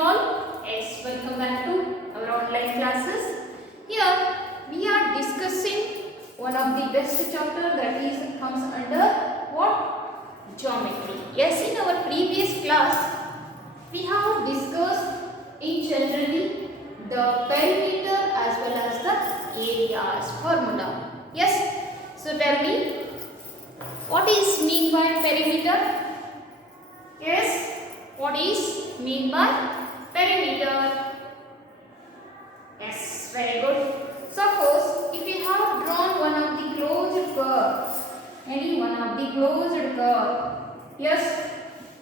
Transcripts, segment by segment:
all? Yes, welcome back to our online classes. Here we are discussing one of the best chapter that is comes under what? Geometry. Yes, in our previous class we have discussed in generally the perimeter as well as the areas formula. Yes, so tell me what is mean by perimeter? Yes, what is mean by perimeter? Yes, very good. Suppose if you have drawn one of the closed curve, any one of the closed curve, yes,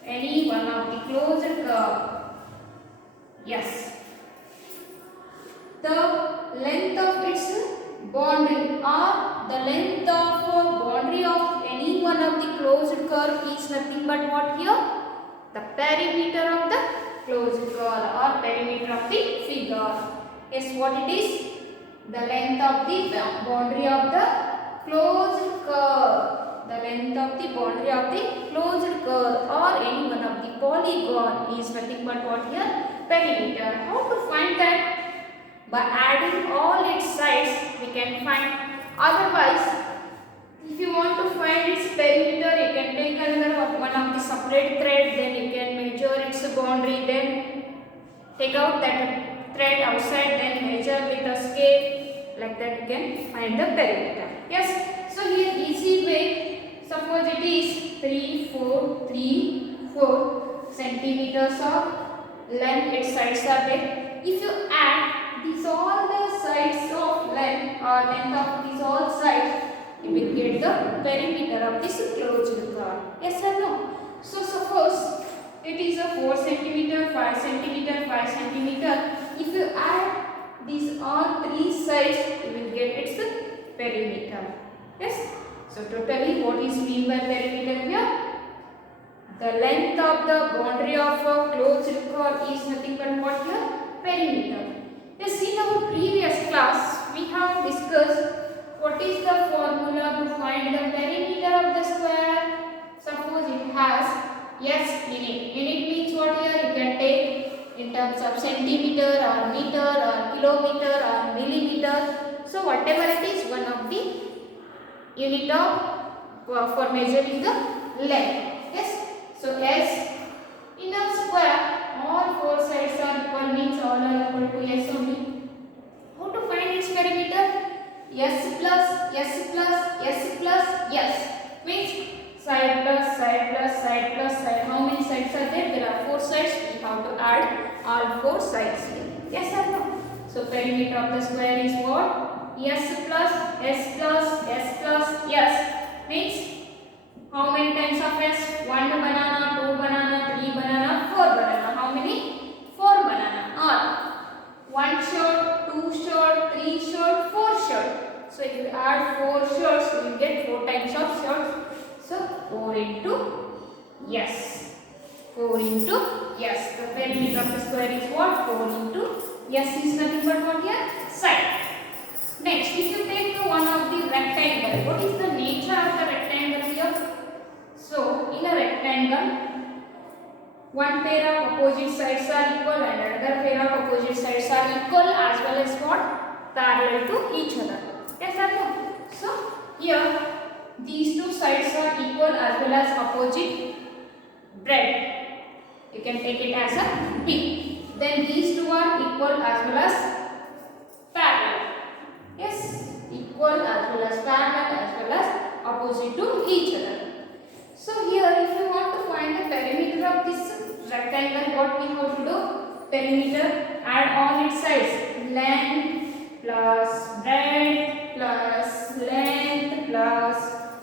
any one of the closed curve, yes, the length of its boundary or the length of boundary of any one of the closed curve is nothing but what here? The perimeter of the closed curve or perimeter of the figure. Yes, what it is? The length of the boundary of the closed curve. The length of the boundary of the closed curve or any one of the polygon is nothing but what here? Perimeter. How to find that? By adding all its sides we can find. Otherwise, if you want to find its perimeter, you can take another one of the separate thread, then you can measure its boundary, then take out that thread outside, then measure with a scale. Like that you can find the perimeter. Yes. So here easy way. Suppose it is 3, 4 centimeters of length. Its sides are there. If you add these all the sides of length or length of these all sides, you will get the perimeter of this closed curve. Yes or no? So suppose it is a 4 centimeter, 5 centimeter, 5 centimeter. If you add these all three sides, you will get its perimeter. Yes. So totally, what is mean by perimeter here? The length of the boundary of a closed curve is nothing but what here? Perimeter. Yes. In our previous class, we have discussed what is the formula to find the perimeter of the square. Suppose it has S unit. Unit means what here? You can take in terms of centimeter or meter or kilometer or millimeter. So whatever it is, one of the unit of for measuring the length. Yes. So S in a square, all four sides are equal means all are equal to S only. How to find its perimeter? S plus, S plus, S plus, S means side plus, side plus, side plus, side. How many sides are there? There are 4 sides. We have to add all 4 sides here. Yes or no? So perimeter of the square is what? S plus, S plus, S plus, S means how many times of S? 1 banana, 2 banana, 3 banana, 4 banana. How many? 4 banana. Or 1 short, 2 short, 3 short, 4 short. So if you add 4 shorts, you will get 4 times of shorts. So 4 into yes. 4 into yes. The perimeter of the square is what? 4 into yes is nothing but what here? Side. Next, if you take one of the rectangle, what is the nature of the rectangle here? So in a rectangle, one pair of opposite sides are equal and another pair of opposite sides are equal as well as what? Parallel to each other. Yes or no? So here these two sides are equal as well as opposite breadth. You can take it as a P. Then these two are equal as well as parallel. Yes, equal as well as parallel as well as opposite to each other. So here if you want to find the perimeter of this rectangle, what we have to do? Perimeter, add all its sides. Length plus breadth plus length plus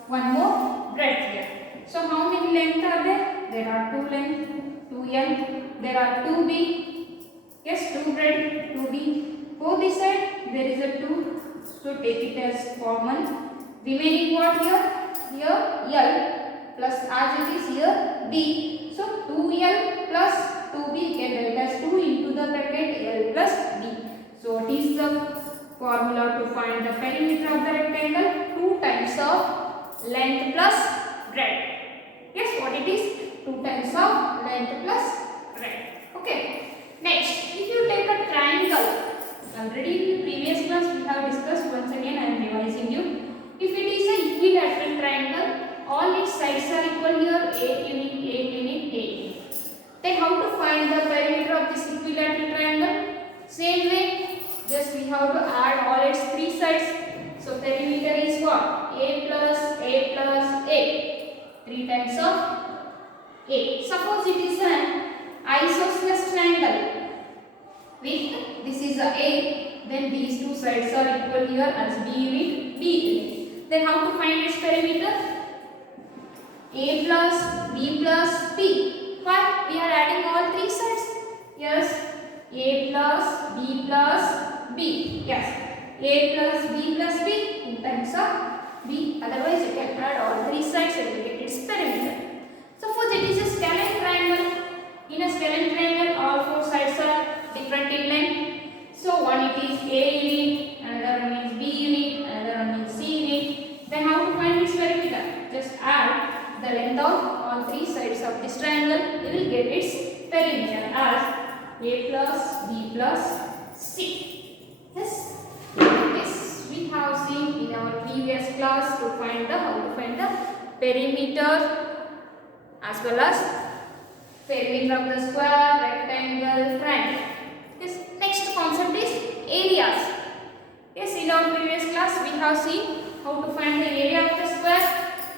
one more breadth here. So how many length are there? There are 2 length, 2L, there are 2B, yes, 2 breadth, 2B. Both the side there is a 2, so take it as common. Remaining what here? Here L plus as it is here B. So 2L plus 2B can write as 2 into the bracket L plus B. So what is the formula to find the perimeter of the rectangle? 2 times of length plus breadth. Yes, what it is? 2 times of length plus breadth. Okay. Next. Already in the previous class we have discussed. Once again I am revising you. If it is a equilateral triangle, all its sides are equal here, A unit, A unit, A unit. Then how to find the perimeter of this equilateral triangle? Same way, just we have to add all its three sides. So perimeter is what? A plus A plus A. 3 times of A. Suppose it is an isosceles triangle with this is a A, then these two sides are equal here as B unit, B unit. Then how to find its perimeter? A plus B plus B. Why? We are adding all three sides. Yes. A plus B plus B. Yes. A plus B plus B 2 times of B. Otherwise you can add all three sides and you get its perimeter. Suppose it is a scalene triangle. In a scalene triangle all four sides are different in length. So one it is A unit, another one is B unit, another one is C unit. Then how to find its perimeter? Just add the length of all three sides of this triangle. You will get its perimeter as A plus B plus C. Yes. This we have seen in our previous class to find the how to find the perimeter as well as perimeter of the square, rectangle, triangle. Yes. Next concept is areas. Yes, in our previous class we have seen how to find the area of the square.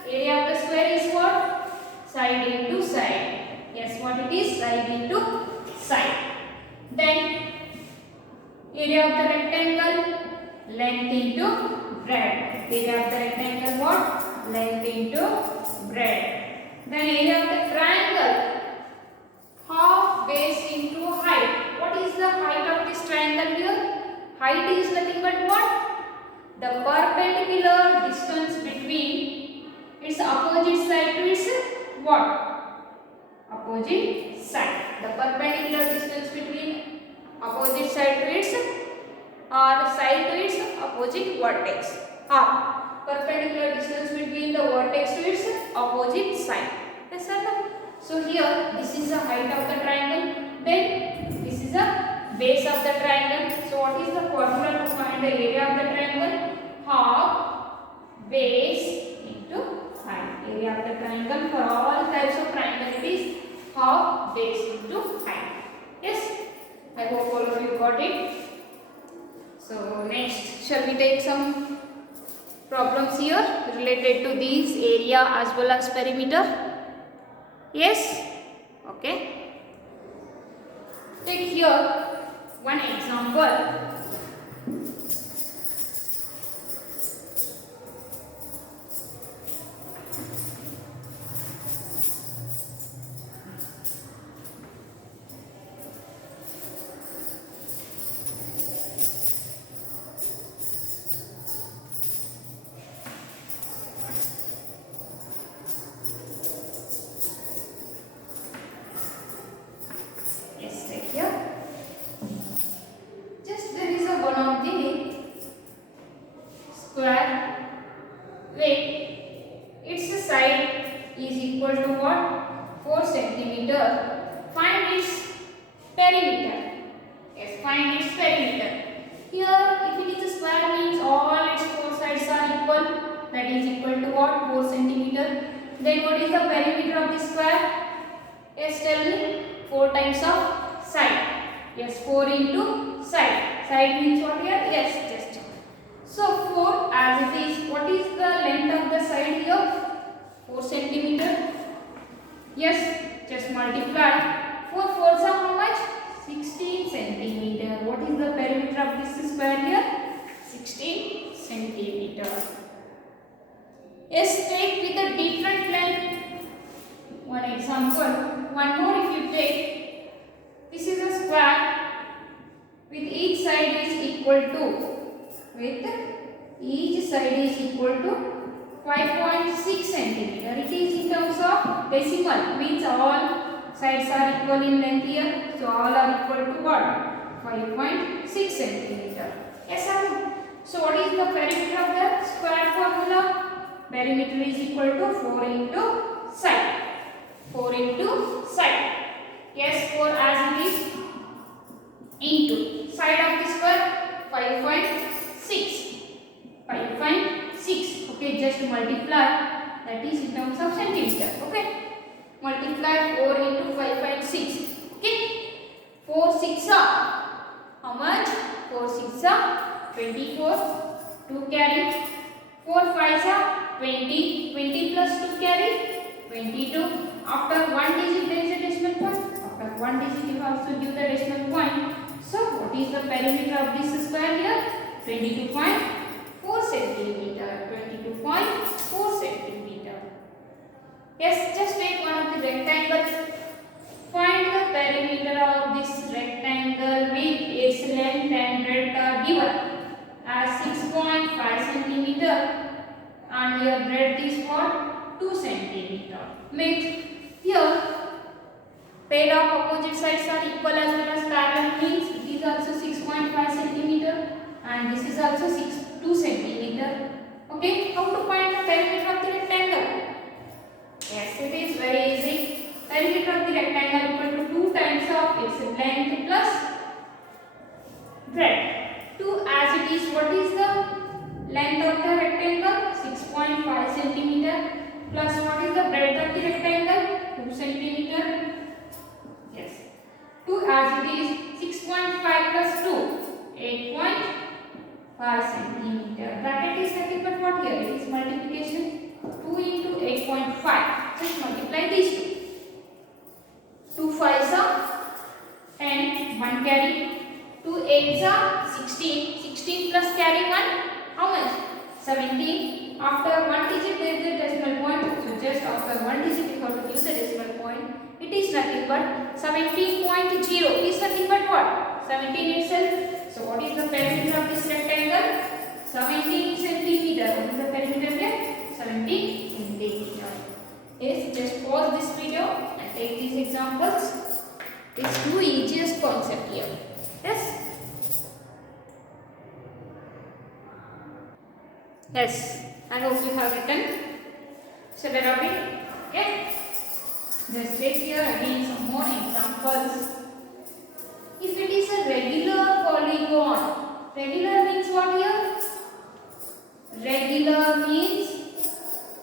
Area of the square is what? Side into side. Yes, what it is? Side into side. Then area of the rectangle, length into breadth. Area of the rectangle what? Length into breadth. Then area of the triangle, half base into height. What is the height of this triangle here? Height is nothing but what? The perpendicular distance between its opposite side to its what? Opposite side. The perpendicular distance between opposite side to its or side to its opposite vertex. Or perpendicular distance between the vertex to its opposite side. Yes or no? So here this is the height of the triangle. Then this is the base of the triangle. So what is the formula to find the area of the triangle? Half base into height. Area of the triangle for all types of triangle it is half base into height. Yes, I hope all of you got it. So next, shall we take some problems here related to these area as well as perimeter? Yes? Okay. Take here one example. Then what is the perimeter of the square? Yes, tell me. 4 times of side. Yes, 4 into side. Side means what here? Yes, just. So 4 as it is. What is the length of the side here? 4 centimeter. Yes, just multiply. 4 fours are how much? 16 centimeter. What is the perimeter of this square here? 16 centimeter. Yes, take with a different length. One example. One more if you take. This is a square with each side is equal to. With each side is equal to 5.6 centimeter. It is in terms of decimal. Means all sides are equal in length here. So all are equal to what? 5.6 centimeter. Yes or no? So what is the perimeter of the square formula? Perimeter is equal to 4 into side. 4 into side. Yes, 4 as it is into side of the square. 5.6. 5.6. Okay, just multiply. That is in terms of centimeter. Okay, multiply 4 into 5.6. Okay, 4 6 are how much? 4 6 are 24. 2 carry. 4 5 are 20. 20 plus 2 carry 22. After one digit there is a decimal point. After one digit you also give the decimal point. So what is the perimeter of this square here? 22.4 centimeter. 22.4 centimeter. Yes, just take one of the rectangles. Find the perimeter of this rectangle with its length and breadth are given as 6.5 centimeter and your breadth is what? 2 centimeter. Means here pair of opposite sides are equal as well as parallel, means it is also 6.5 centimeter and this is also 2 centimeter. Okay, how to find the perimeter of the rectangle? Yes, it is very easy. Perimeter of the rectangle equal to 2 times of its length plus breadth. 2 as it is, what is the length of the rectangle? 6.5 centimeter plus what is the breadth of the rectangle? 2 centimeter. Yes. 2 as it is, 6.5 plus 2, 8.5 centimeter. Bracket is nothing but what here? It is multiplication. 2 into 8.5. Just multiply these two. 2 5s are and 1 carry. 2 8s are 16. 16 plus carry 1. How much? 17. After one digit there is a decimal point. So just after one digit you have to use the decimal point. It is nothing but 17.0. It is nothing but what? 17 itself. So what is the perimeter of this rectangle? 17 centimeter. What is the perimeter here? 17 centimeter. Yes, just pause this video and take these examples. It's the easiest concept here. Yes. Yes. I hope you have written. So let us read. Okay. Just take here again some more examples. If it is a regular polygon, regular means what here? Regular means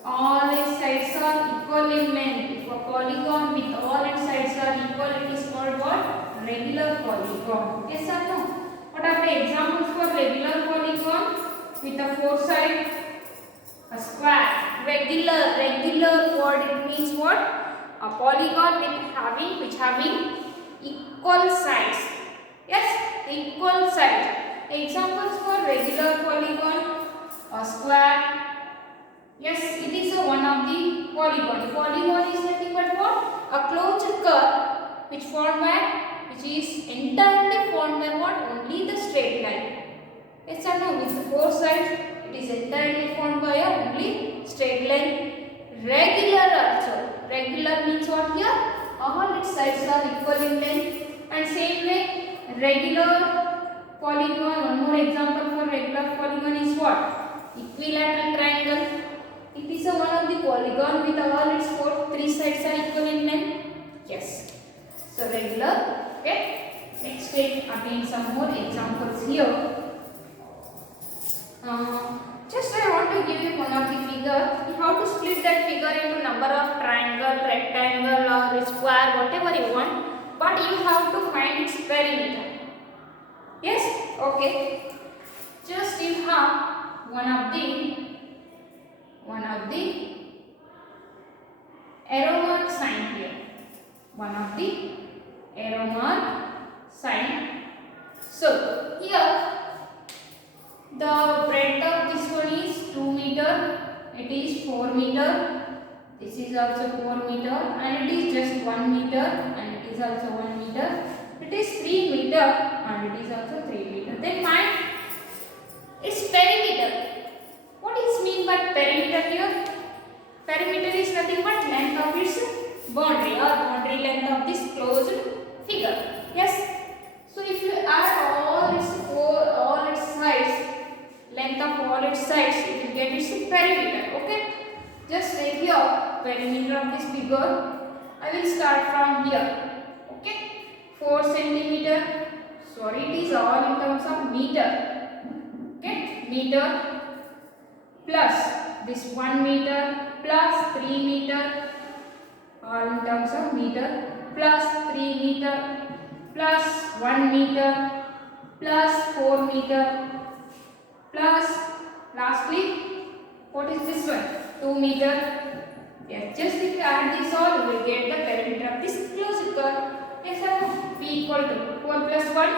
all its sides are equal in length. If a polygon with all its sides are equal, it is called what? Regular polygon. Yes or no? What are the examples for regular polygon? With a four side, a square. Regular word, it means what? A polygon which having equal sides. Yes, equal sides. Examples for regular polygon, a square. Yes, it is one of the polygon. Polygon is nothing but what? A closed curve which is entirely formed by what? Only the straight line. Yes or no? With the four sides, it is entirely formed by only straight line. Regular also. Regular means what here? All its sides are equal in length. And same way, regular polygon. One more example for regular polygon is what? Equilateral triangle. It is one of the polygon with all its three sides are equal in length. Yes. So regular. Okay. Next take again some more examples here. Just I want to give you one of the figure. You have to split that figure into number of triangle, rectangle or square, whatever you want. But you have to find its perimeter. Yes? Okay. Just you have one of the arrow mark sign here. One of the arrow mark sign. So here the breadth of this one is 2 meter. It is 4 meter. This is also 4 meter and it is just 1 meter and it is also 1 meter. It is 3 meter and it is also 3 meter. Then find its perimeter. What is mean by perimeter here? Perimeter is nothing but length of its boundary or boundary length of this closed figure. Yes. So if you add all its sides, length of all its sides, it will get its perimeter. Okay. Just take your perimeter of this figure. I will start from here. Okay. 4 centimeter. Sorry, it is all in terms of meter. get meter plus this 1 meter plus 3 meter, all in terms of meter, plus 3 meter plus 1 meter plus 4 meter plus lastly what is this one, 2 meter. Yes, just if you add this all, you will get the perimeter of this closed curve. Yes or no? P equal to 4 plus 1,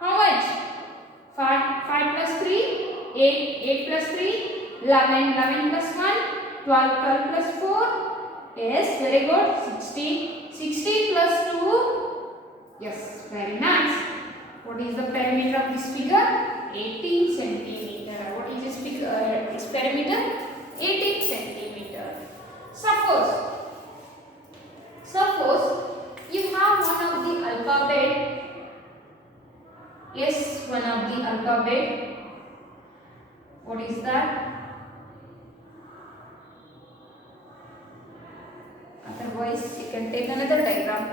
how much? 5 plus 3, 8 plus 3, 11 plus 1, 12 plus 4. Yes, very good. 16 plus 2. Yes, very nice. What is the perimeter of this figure? 18 centimeter. What is this figure? This perimeter? 18 centimeter. Suppose you have one of the alphabet. Yes, one of the alphabet. What is that? Otherwise, you can take another diagram.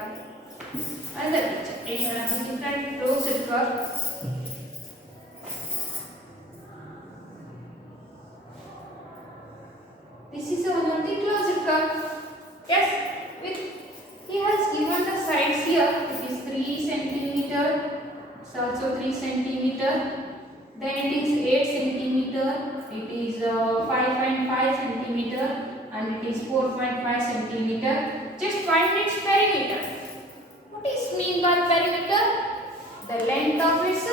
Another picture. Any one of the different closed curve. This is one of the closed curve. Yes, he has given the sides here. It is 3 centimeter. It's also 3 centimeter. Then it is 8 centimeter. It is 5.5 centimeter, and it is 4.5 centimeter. Just find its perimeter. What is mean by perimeter? The length of its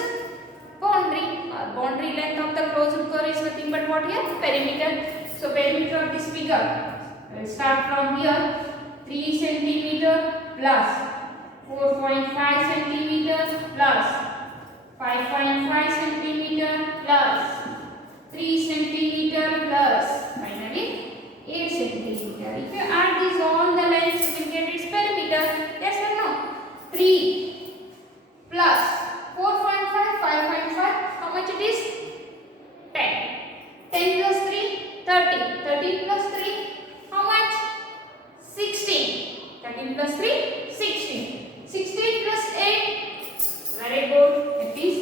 boundary. Boundary length of the closed curve is nothing but what here? Perimeter. So perimeter of this figure, we will start from here. 3 centimeter plus 4.5 centimeter plus 5.5 centimeter plus 3 centimeter plus finally 8 centimeter. If you add these all the lengths, you will get its perimeter. Yes or no? 3 plus 4.5, 5.5, how much it is? 10. 10 plus 3, 30. 13 plus 3, how much? 16. 13 plus 3, 16. 16 plus 8, very good. It is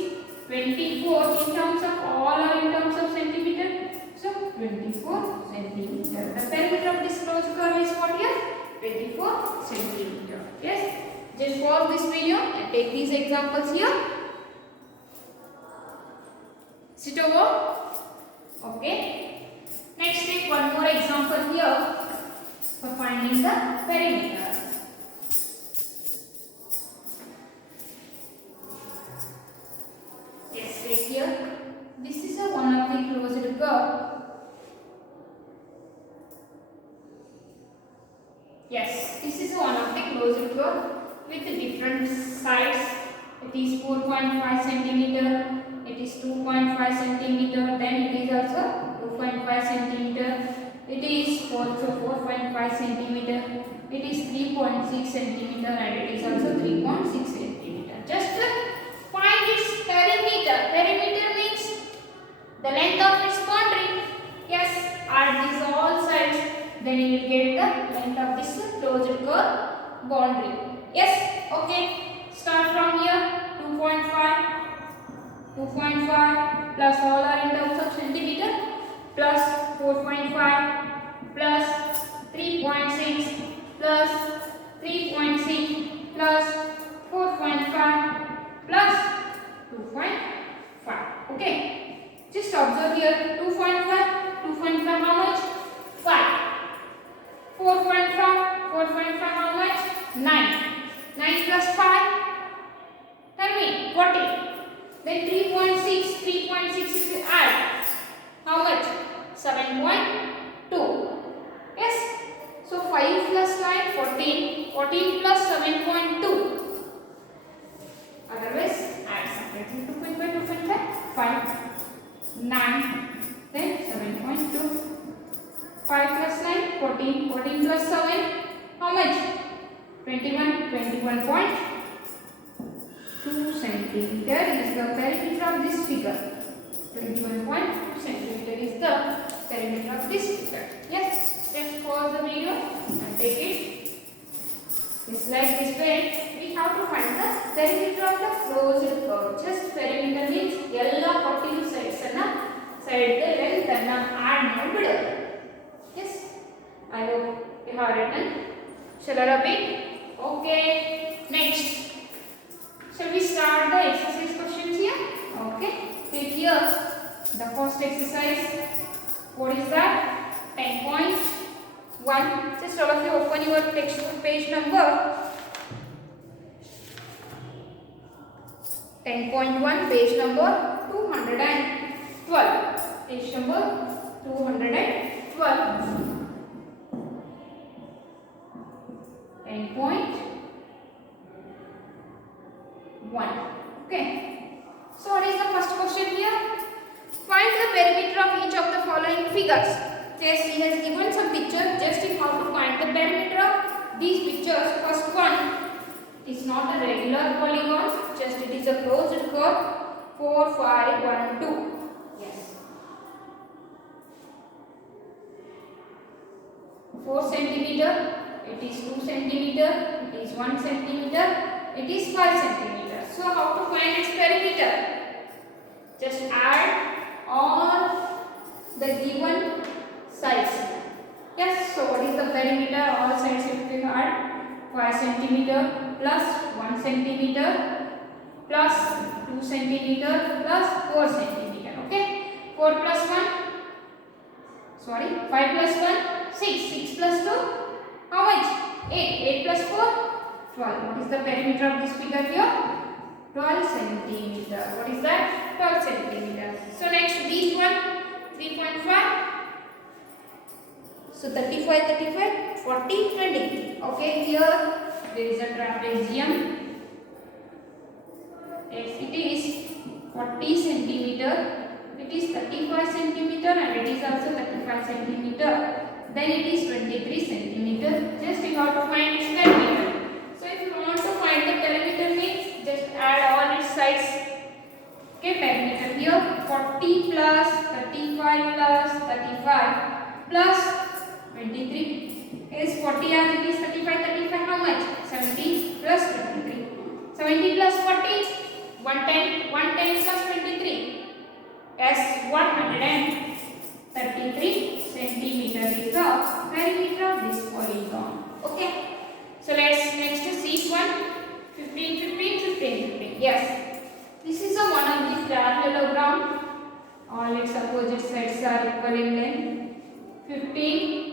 24 in terms of all or in terms of centimeter. So 24 centimeter. The perimeter of this closed curve is what here? 24 centimeter. Yes. Just pause this video and take these examples here. Sit over. Okay. Next, take one more example here for finding the perimeter. Yes, take here. This is one of the closed curve. Yes, this is one of the closed curve with different sides. It is 4.5 centimeter. It is 2.5 centimeter. Then it is also 2.5 centimeter. It is also 4.5 centimeter. It is 3.6 centimeter, and it is also 3.6 centimeter. Just find its perimeter. Perimeter means the length of its boundary. Yes, add these all sides, then you will get the length of this closed curve boundary. Yes, okay. Start from here. 2.5 plus all are in terms of centimeter plus 4.5 plus 3.6 plus 3.6 plus 4.5 plus 2.5. Okay. Just observe here. 2.5 how much? 5. 4.5 how much? 9. 9 plus 5. Tell me, 40. Then 3.6 if you add, how much? 7.2. Yes. So 5 plus 9, 14. 14 plus 7.2. Otherwise, add separately 2.5, 5, 9, then 7.2. 5 plus 9, 14. 14 plus 7, how much? 21. 21.2 centimeter is the perimeter of this figure. 21.2 centimeter is the perimeter of this figure. Yes, just pause the video and take it. It's like this way. We have to find the perimeter of the closed curve. Just perimeter means ಎಲ್ಲ ಕೊಟ್ಟಿರೋ sides ಅನ್ನ side ಗೆ length ಅನ್ನ add ಮಾಡಿಬಿಡೋದು. Yes, I hope you have written. Shall I repeat? Okay. Next, shall we start the exercise questions here? Okay. Take here the first exercise. What is that? 10.1. Just all of you open your textbook page number 10.1, page number 212. Page number 212. 10.1. Okay. So what is the first question here? Find the perimeter of each of the following figures. Yes, he has given some pictures. Just you have to find the perimeter of these pictures. First one is not a regular polygon. Just it is a closed curve. 4, 5, 1, 2. Yes. 4 centimeter. It is 2 centimeter. It is 1 centimeter. It is 5 centimeter. So how to find its perimeter? Just add all the given sides. Yes, so what is the perimeter? All sides if we add 5 centimeter plus 1 centimeter plus 2 centimeter plus 4 centimeter. Okay, 4 plus 1, sorry, 5 plus 1, 6, 6 plus 2, how much? 8, 8 plus 4, 12. What is the perimeter of this figure here? 12 centimeter. What is that? 12 centimeter. So next, this one, 3.5. So 35, 35, 40, 20. Okay, here there is a trapezium. If it is 40 centimeter, it is 35 centimeter and it is also 35 centimeter. Then it is 23 centimeter. Just you have to find its perimeter. So if you want to find the perimeter means just add all its sides. Okay, perimeter here 40 plus 35 plus 35 plus 23 is 40 as it is 35, 35 how much? 70 plus 23. 70 plus 40, 110, 110 plus 23. Yes, 133 centimeter is the perimeter of this polygon. Okay. So let's next see one. 15, 15, 15, 15. Yes. This is a one of the parallelogram. All its opposite sides are equal in length. 15,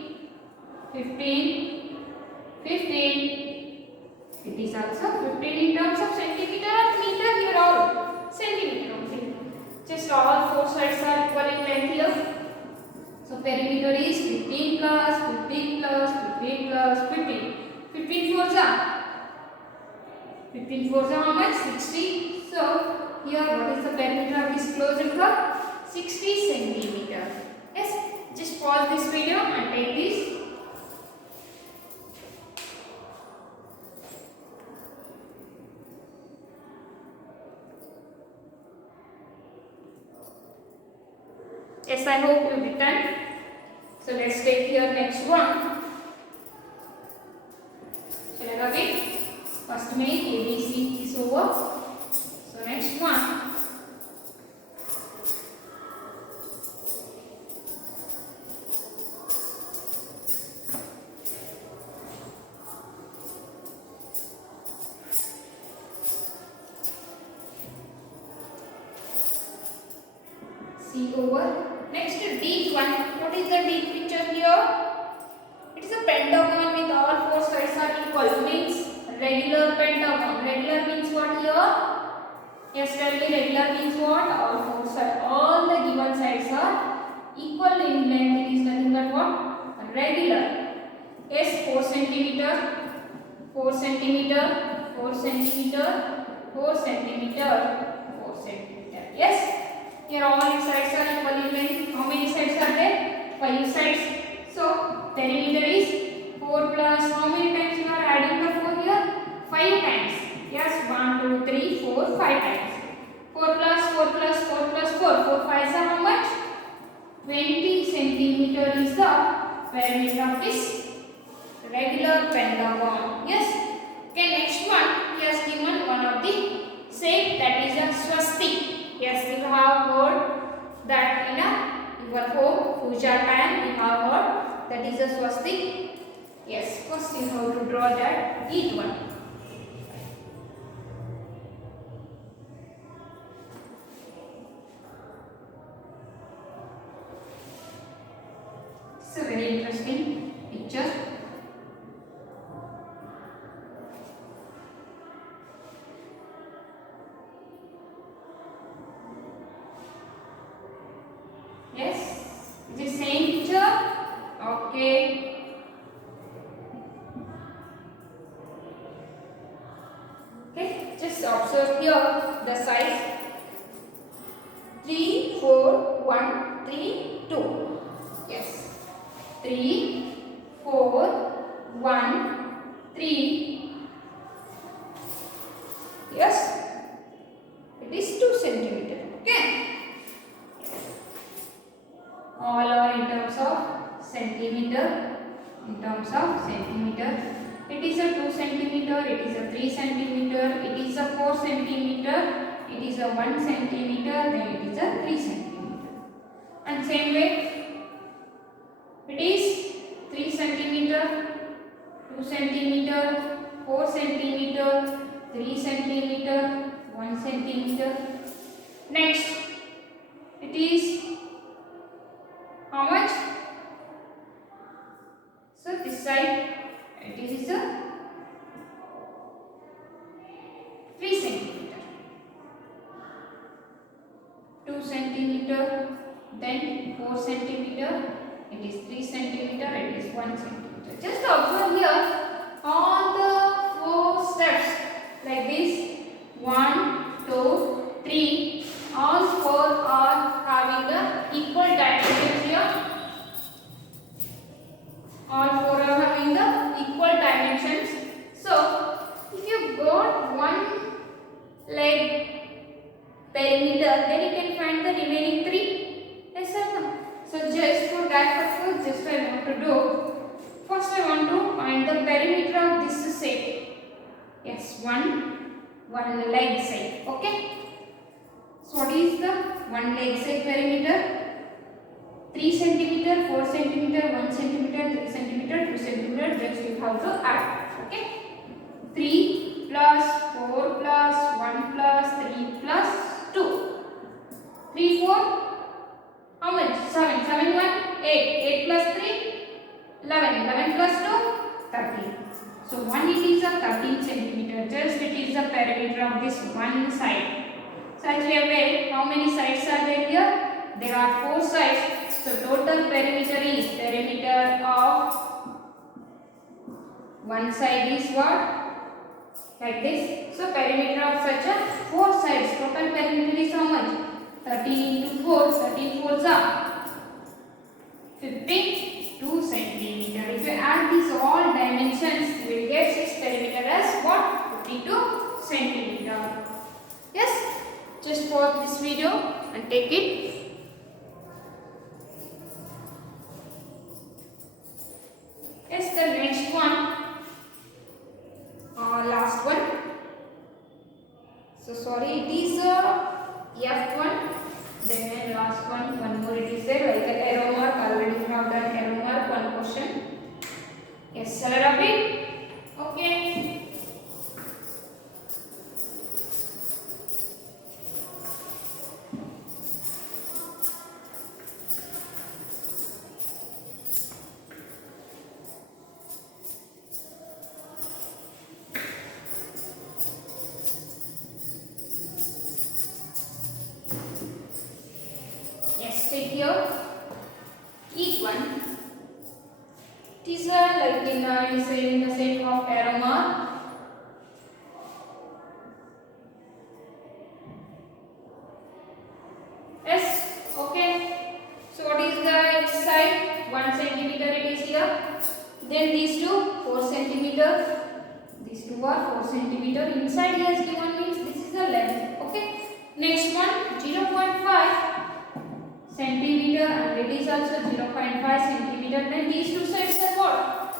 15, 15. It is also 15 in terms of centimeter or meter. Here all centimeter only. Just all four sides are equal in length here. So perimeter is 15 plus 15 plus 15 plus 15. 15 fours are 15 fours are how much? 60. So here what is the perimeter of this closed curve? 60 centimeter. Yes. Just pause this video and take this. Yes, I hope you written. So let's take here next one. Shall I read? First make ABC is over. So next one. C over. Next deep one. What is the deep picture here? It is a pentagon with all four sides are equal. Means regular pentagon. Regular means what here? Yes, tell me regular means what? All four sides. All the given sides are equal in length. It is nothing but what? Regular. Yes, 4 centimeter, 4 centimeter, 4 centimeter, 4 centimeter, 4 centimeter. Yes. Here all its sides are equal in length. How many sides are there? 5 sides. So perimeter is 4 plus. How many times you are adding the 4 here? 5 times. Yes, 1, 2, 3, 4, 5 times. 4 plus 4 plus 4 plus 4. 4 5s are how much? 20 centimeter is the perimeter of this regular pentagon. Yes. Okay, next one. He has given one of of the shape, that is a swastik. Yes, you have heard that in your home puja time you have heard that is a swastik. Yes, first you have to draw that each one. It's a very interesting picture. Yes, is it same picture? Okay. Okay, just observe here the size 3, 4, 1, 3, 2. Yes, 3, 4, 1, 3. Yes, it is 2 centimeter. Okay. All are in terms of centimeter. In terms of centimeter, it is a 2 centimeter, it is a 3 centimeter, it is a 4 centimeter, it is a 1 centimeter, then it is a 3 centimeter. And same way, it is 3 centimeter, 2 centimeter, 4 centimeter, 3 centimeter, 1 centimeter. Next, it is how much? So this side it is a 3 centimeter, 2 centimeter, then 4 centimeter, it is 3 centimeter, it is 1 centimeter. Just observe here all the 4 steps like this, 1, 2, 3, all 4 are having the equal dimensions here. All 4 are having the equal dimensions. So, if you got one leg perimeter, then you can find the remaining 3. Yes or no? So, just for that purpose, just I want to do. First, I want to find the perimeter of this shape. Yes, one leg side. Okay. So, what is the one leg side perimeter? 3 centimeter, 4 centimeter, 1 centimeter, 3 centimeter, 2 centimeter. Just you have to add. Okay. 3 plus 4 plus 1 plus 3 plus 2. 3, 4. How much? 7. 7, 1, 8. 8 plus 3, 11. 11 plus 2, 13. So 1 it is a 13 centimeter. Just it is the perimeter of this one side. Such a way, how many sides are there here? There are 4 sides. So total perimeter is perimeter of one side is what? Like this. So perimeter of such a 4 sides. Total perimeter is how much? 13 into 4. 13 4s are 52 centimeter. If you add these all dimensions, you will get its perimeter as what? 52 centimeter. Yes. Just pause this video and take it. Yes, the next one, last one. So sorry, it is F1. Then last one more it is there, like the arrow mark. Already we have done arrow mark, one question. Yes, shall I repeat? Okay. Take here each one. It is like in the shape of arrow mark. Yes, okay. So what is the side? 1 centimeter it is here. Then these two 4 centimeter. These two are 4 centimeter. Inside he has given means this is the length. Okay. Next one 0.5 centimeter and it is also 0.5 centimeter. Then these two sides are what?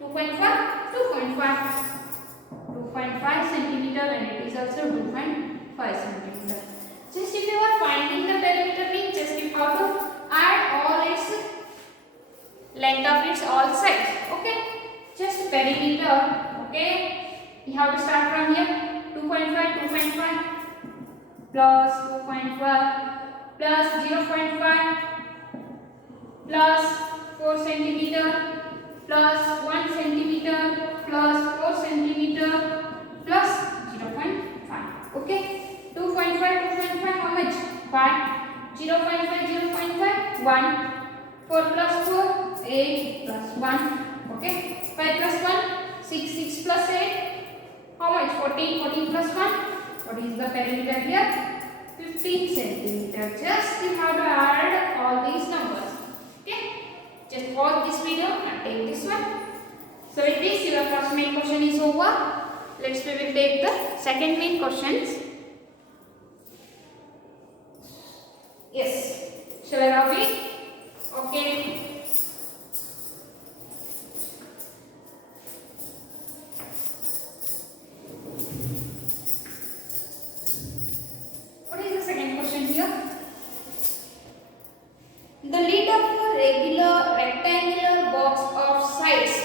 2.5 centimeter and it is also 2.5 centimeter. Just if you are finding the perimeter mean, just you have to add all its length of its all sides. Okay, just perimeter. Okay, you have to start from here. 2.5 plus 2.5 plus 0.5 plus 4 centimeter plus 1 centimeter plus 4 centimeter plus 0.5. Okay, 2.5 how much? 5. 0.5 1. 4 plus 4 8 plus 1. Okay, 5 plus 1 6. 6 plus 8 how much? 14. 14 plus 1. What is the perimeter here? 15 centimeter. Just you have to add all these numbers. Okay, just pause this video and take this one. So with this your first main question is over. Let's we will take the second main questions. Yes, shall I copy? Okay. What is the second question here? The lid of a regular rectangular box of size.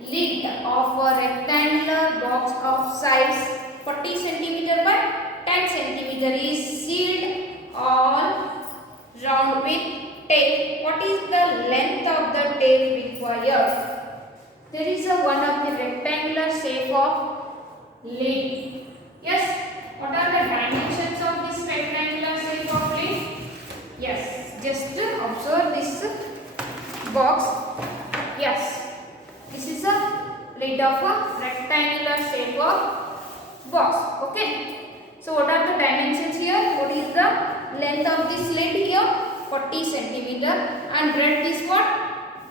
Lid of a rectangular box of size 40 centimeter by 10 centimeter is sealed all round with tape. What is the length of the tape required? There is a one of the rectangular shape of lid. Yes, what are the dimensions of this rectangular shape of lid? Yes, just observe this box. Yes, this is a lid of a rectangular shape of box. Okay. So what are the dimensions here? What is the length of this lid here? 40 centimeter and breadth is what?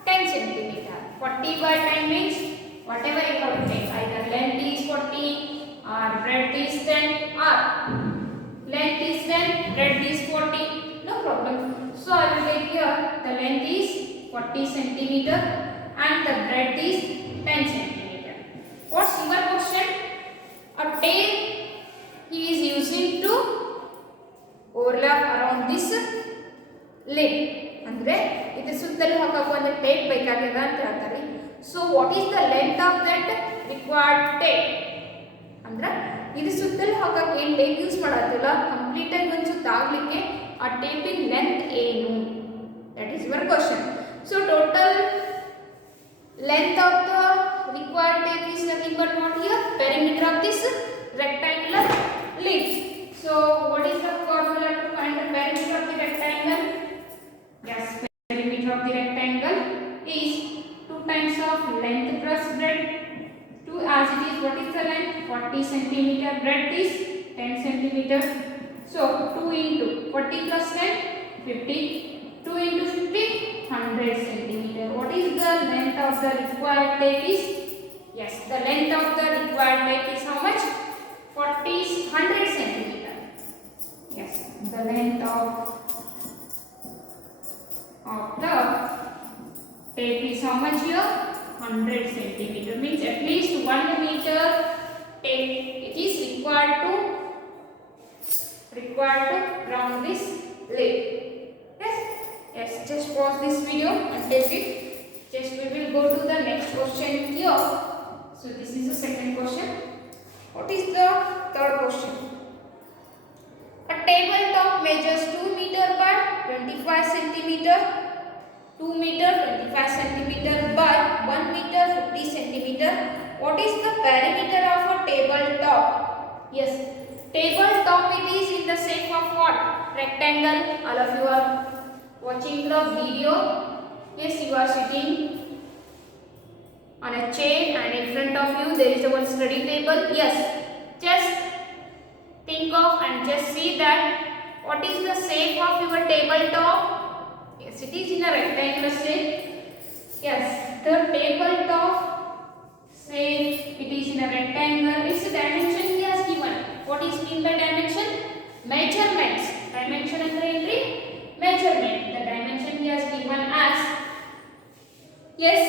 10 centimeter. 40 by 10 means whatever you have to take. Either length is 40 or breadth is 10 or length is 10, breadth is 40. No problem. So I will take here the length is 40 centimeter and the breadth is 10 centimeter. What's your question? A tape he is using to overlap around this lid. Andre idu suttalu hakaku ಒಂದು tape ಬೇಕಾಗಿದೆ ಅಂತ ಹೇಳ್ತಾರೆ. So what is the length of that required tape? ಅಂದ್ರೆ ಇದು ಸುತ್ತಲೂ ಹಾಕಕ್ಕೆ ಏನು tape use ಮಾಡತ್ತಿಲ್ಲ, complete ಆಗಿ ಒಂದು ಸುತ್ತ ಆಗ್ಲಿಕ್ಕೆ ಆ ಟೇಪಿನ ಲೆಂತ್ ಏನು? That is your question. So total length of the required tape is nothing but what here? Perimeter of this rectangular lid. So what is the formula to find the perimeter of the rectangle? Yes, perimeter of the rectangle is 2 times of length plus breadth. 2 as it is, what is the length? 40 centimeter, breadth is 10 centimeter. So 2 into 40 plus 10, 50. 2 into 50, 100 centimeter. What is the length of the required tape is? Yes, the length of the required tape is how much? 40 is 100 centimeter. Yes, the length of the tape is how much here? 100 centimeter. Means at least 1 meter tape it is required to round this lid. Yes, yes. Just pause this video and take it. Just we will go to the next question here. So this is the second question. What is the third question? A tabletop measures 2 meter by 25 centimeter, 2 meter 25 centimeter by 1 meter 50 centimeter. What is the perimeter of a tabletop? Yes, tabletop it is in the shape of what? Rectangle. All of you are watching the video. Yes, you are sitting on a chair and in front of you there is a one study table. Yes, just think of and just see that what is the shape of your tabletop. Yes, it is in a rectangular shape. Yes, the tabletop shape it is in a rectangle. Its dimension he has given. What is mean by dimension? Measurements. Dimension andre entry measurement. The dimension he has given as, yes,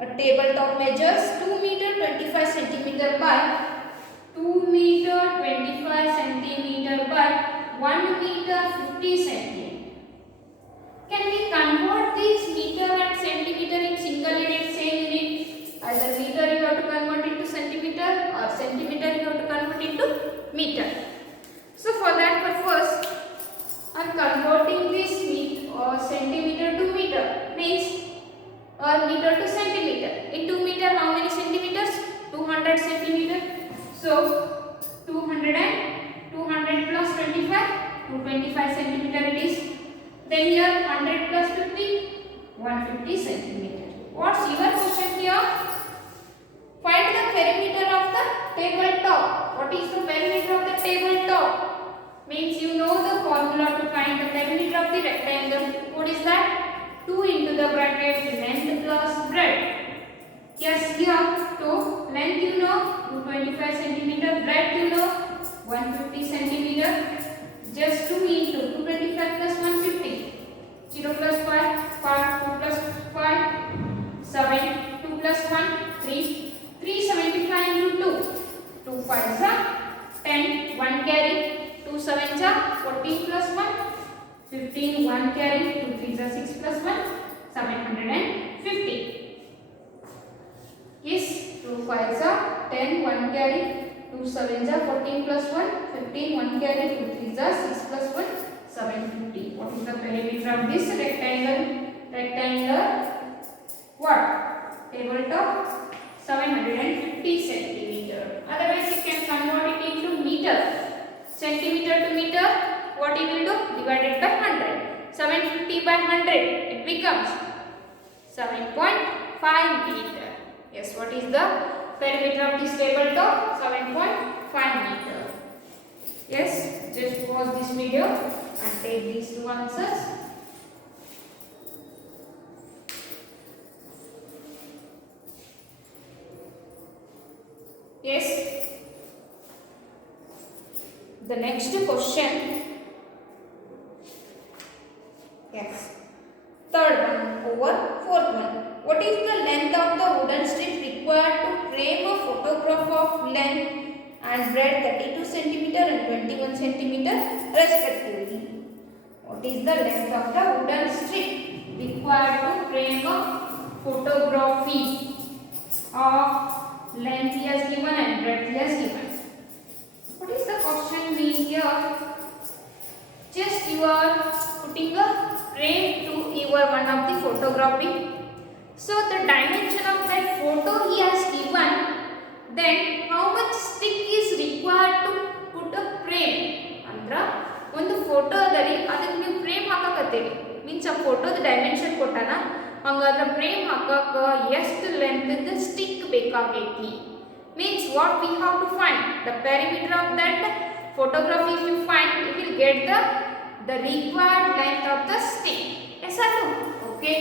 a tabletop measures 2 meter 25 centimeter by 2 meter 25 centimeter but 1 meter 50 centimeter. Can we convert this meter and centimeter in single unit, same unit? Either meter you have to convert into centimeter or centimeter you have to convert into meter. So for that purpose, I am converting this centimeter to meter, means or meter to centimeter. In 2 meter, how many centimeters? 200 centimeter. So 200 plus 25, 225 centimeter it is. Then here 100 plus 50, 150 centimeter. What's your question here? Find the perimeter of the tabletop. What is the perimeter of the tabletop? Means you know the formula to find the perimeter of the rectangle. What is that? 2 into the bracket length plus breadth. Yes, here. So length you know 225 centimeter, breadth you know 150 centimeter. Just 2 into 225 plus 150. 0 plus 5, 5, 2 plus 5, 7, 2 plus 1, 3. 375 into 2. 2 5s are 10, 1 carry. 2 7s are 14 plus 1, 15, 1 carry. 2 3s are 6 plus 1, 750. Yes, 2 5s are 10, 1 carry. 2 7s are 14 plus 1, 15, 1 carry. 2 3s are 6 plus 1, 750. What is the perimeter of this rectangle? Rectangle what? Tabletop 750 centimeter. Otherwise you can convert it into meter. Centimeter to meter, what you will do? Divided by 100. 750 by 100, it becomes 7.5 meter. Yes, what is the perimeter of this tabletop? 7.5 meter. Yes, just pause this video and take these two answers. Yes. The next question. Yes. Third one over fourth one. What is the length of the wooden strip required to frame a photograph of length and breadth 32 centimeter and 21 centimeter respectively? What is the length of the wooden strip required to frame a photography of length he has given and breadth he has given? What is the question mean here? Just you are putting a frame to your one of the photography. So the dimension of that photo he has given, then how much stick is required to put a frame? Andra ಒಂದು ಫೋಟೋದಲ್ಲಿ ಅದಕ್ಕೆ ನೀವು frame ಹಾಕಕತ್ತೀರಿ means ಆ ಫೋಟೋದ dimension ಕೊಟ್ಟಾನ ಹಂಗಾದ್ರೆ frame ಹಾಕಕ್ಕೆ ಎಷ್ಟು length stick ಬೇಕಾಗೈತಿ means what we have to find the perimeter of that photography. If you find, you will get the required length of the stick. Yes or no? Okay,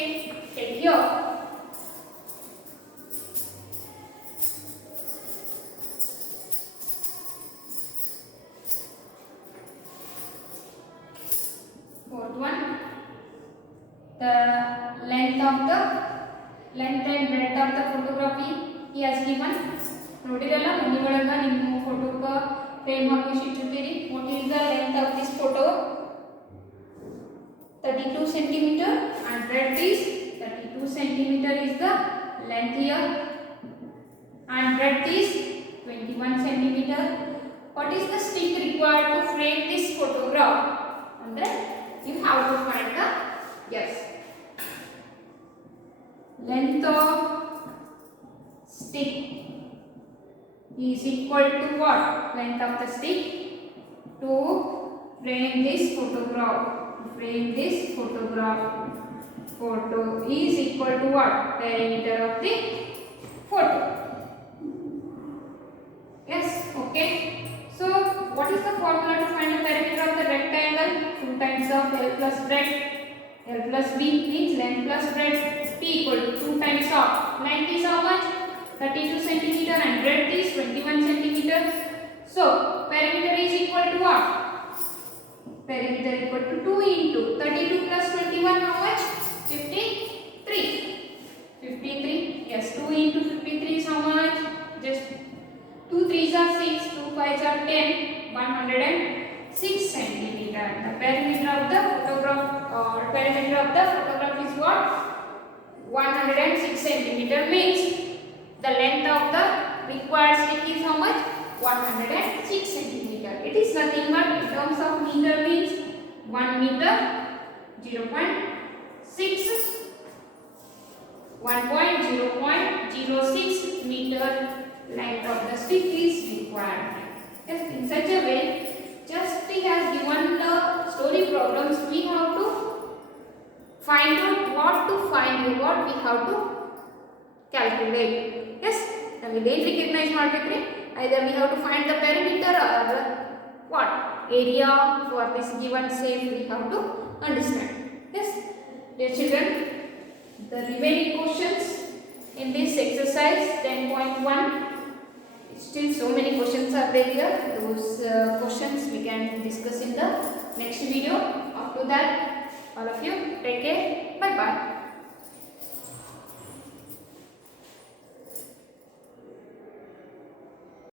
take here. Fourth one, the length and breadth of the photography he has given. ನೋಡಿರಲ್ಲ ಮನಿ ಒಳಗ ನಿಮ್ಮ ಫೋಟೋಕ್ಕೆ frame ಹಾಕಿ ಇಟ್ಟಿರ್ತೀರಿ. What is the length of this photo? 32 centimeter and breadth is 32 centimeter is the length here and breadth is 21 centimeter. What is the stick required to frame this photograph? Andre you have to find the length of stick is equal to what? Length of the stick to frame this photograph. Frame this photograph. Photo is equal to what? Perimeter of the photo. Yes, okay. So what is the formula to find the perimeter of the rectangle? 2 times of L plus breadth. L plus B means length plus breadth. P equal to 2 times of length is how much? 32 centimeter and breadth is 21 centimeter. So perimeter is equal to what? Perimeter equal to 2 into 32 plus 21 how much? 53. 53. Yes, 2 into 53 is how much? Just 2 3s are 6. 2 5s are 10, 106 centimeter. The perimeter of the photograph is what? 106 centimeter means the length of the required stick is how much? 106 centimeter. It is nothing but in terms of meter means 1 meter 1.0.06 meter length of the stick is required. Yes, in such a way, just he has given the story problems, we have to find out what we have to calculate. Yes, naಮಗೆ ಏನು recognize ಮಾಡಬೇಕ್ರಿ? Either we have to find the perimeter or what area for this given shape we have to understand. Yes, dear children, the remaining questions in this exercise 10.1, still so many questions are there here. Those questions we can discuss in the next video. Up to that, all of you take care. Bye bye.